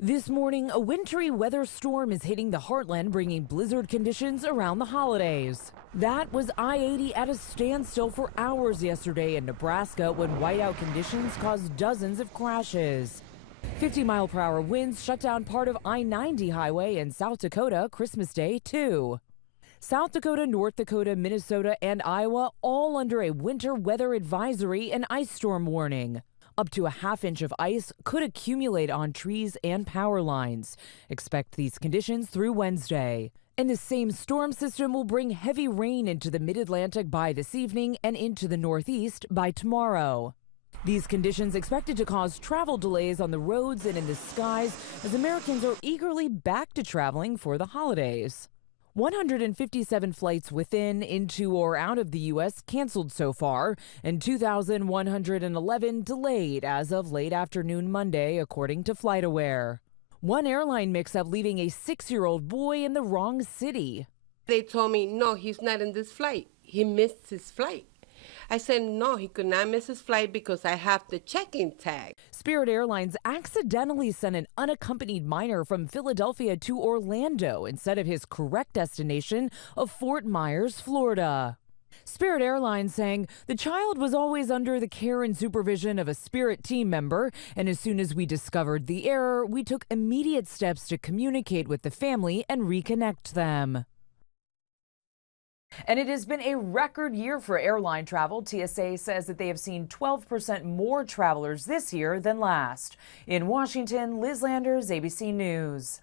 This morning, a wintry weather storm is hitting the heartland, bringing blizzard conditions around the holidays. That was I-80 at a standstill for hours yesterday in Nebraska when whiteout conditions caused dozens of crashes. 50-mile-per-hour winds shut down part of I-90 highway in South Dakota Christmas Day, too. South Dakota, North Dakota, Minnesota, and Iowa all under a winter weather advisory and ice storm warning. Up to a half-inch of ice could accumulate on trees and power lines. Expect these conditions through Wednesday. And the same storm system will bring heavy rain into the mid-Atlantic by this evening and into the Northeast by tomorrow. These conditions expected to cause travel delays on the roads and in the skies as Americans are eagerly back to traveling for the holidays. 157 flights within, into, or out of the U.S. canceled so far, and 2,111 delayed as of late afternoon Monday, according to FlightAware. One airline mix-up leaving a 6-year-old boy in the wrong city. They told me, no, he's not in this flight. He missed his flight. I said, no, he could not miss his flight because I have the check-in tag. Spirit Airlines accidentally sent an unaccompanied minor from Philadelphia to Orlando instead of his correct destination of Fort Myers, Florida. Spirit Airlines saying the child was always under the care and supervision of a Spirit team member, and as soon as we discovered the error, we took immediate steps to communicate with the family and reconnect them. And it has been a record year for airline travel. TSA says that they have seen 12% more travelers this year than last. In Washington, Liz Landers, ABC News.